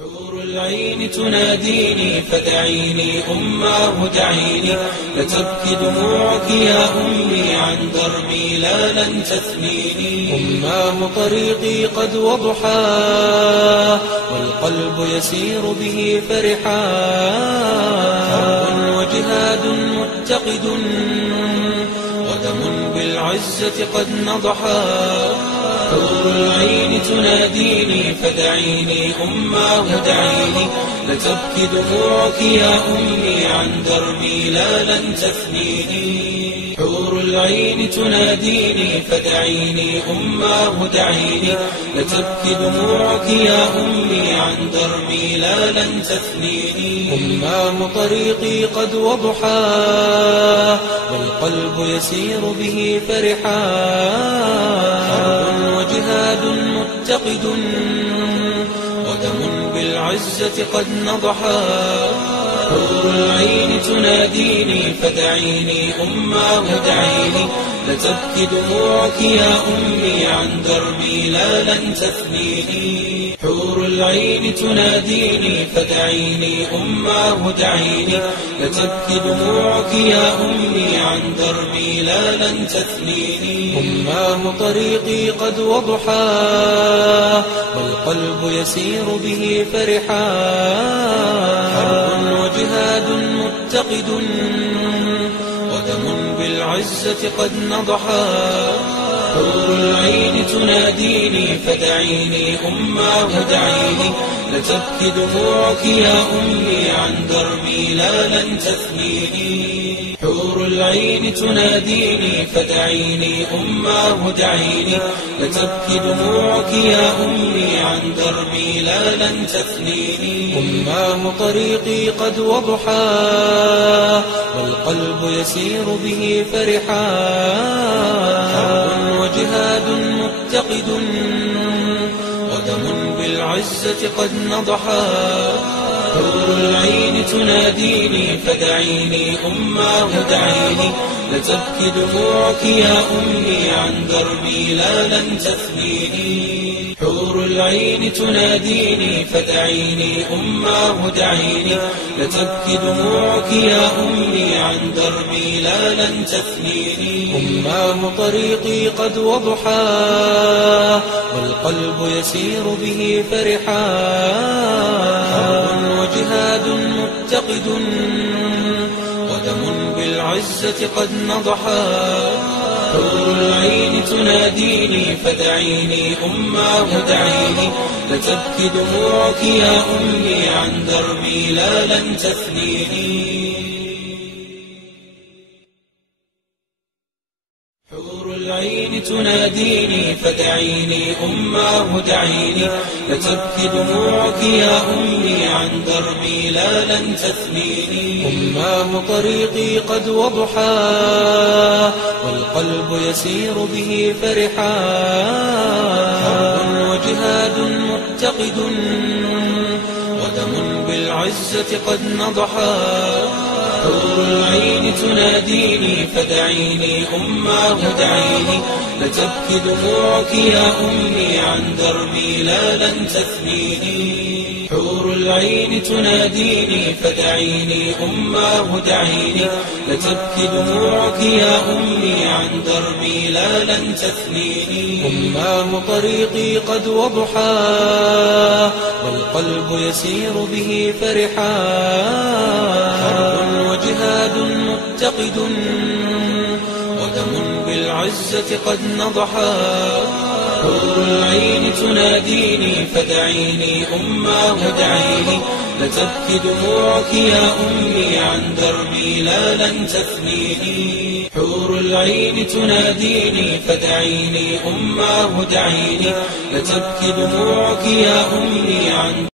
حور العين تناديني فدعيني أماه دعيني، لتبكي دموعك يا أمي عن دربي لا لن تثنيني. أماه طريقي قد وضحا والقلب يسير به فرحا، حرب وجهاد متقد ودم بالعزة قد نضحا. حور العين تناديني فدعيني أماه دعيني، لتبكي دموعك يا أمي عن دربي لا لن تثنيني. حور العين تناديني فدعيني أماه دعيني، لتبكي دموعك يا أمي عن دربي لا لن تثنيني. أماه طريقي قد وضحا والقلب يسير به فرحا، حرب وجهاد متقد ودم بالعزة قد نضحا. حور العين تناديني فدعيني أماه دعيني، لتبكي دموعك يا أمي عن دربي لا لن تثنيني. حور العين تناديني فدعيني أماه دعيني، لتبكي دموعك يا أمي عن دربي لا لن تثنيني. أماه طريقي قد وضحا والقلب يسير به فرحا، حرب وجهاد متقد ودم بالعزة قد نضحا. حور العين تناديني فدعيني أماه دعيني، لتبكي دموعك يا أمي عن دربي لا لن تثنيني. حور العين تناديني فدعيني أماه دعيني، لتبكي دموعك يا أمي عن دربي لا لن تثنيني. أماه طريقي قد وضحا والقلب يسير به فرحا، حرب وجهاد متقد ودم بالعزة قد نضحا. حور العين تناديني فدعيني أماه دعيني، لتبكي دموعك يا أمي عن دربي لا لن تثنيني. حور العين تناديني فدعيني أماه دعيني، لتبكي دموعك يا أمي عن دربي لا لن تثنيني. أماه طريقي قد وضحا والقلب يسير به فرحا، حرب وجهاد متقد ودم بالعزة قد نضحا. حور العين تناديني فدعيني أماه دعيني، لتبكي دموعك يا أمي عن دربي لا لن تثنيني. حور العين تناديني فدعيني أماه دعيني، لتبكي دموعك يا أمي عن دربي لا لن تثنيني. أماه طريقي قد وضحا والقلب يسير به فرحا، حرب وجهاد متقد ودم بالعزة قد نضحا. حور العين تناديني فدعيني أماه دعيني، لتبكي دموعك يا أمي عن دربي لا لن تثنيني. حور العين تناديني فدعيني أماه دعيني، لتبكي دموعك يا أمي عن دربي لا لن تثنيني. أماه طريقي قد وضحا والقلب يسير به فرحا، حرب وجهاد متقد ودم بالعزة قد نضحا. حور العين تناديني فدعيني أماه دعيني، لتبكي دموعك يا أمي عن دربي لا لن تثنيني. حور العين تناديني فدعيني أماه دعيني، لتبكي دموعك يا أمي عن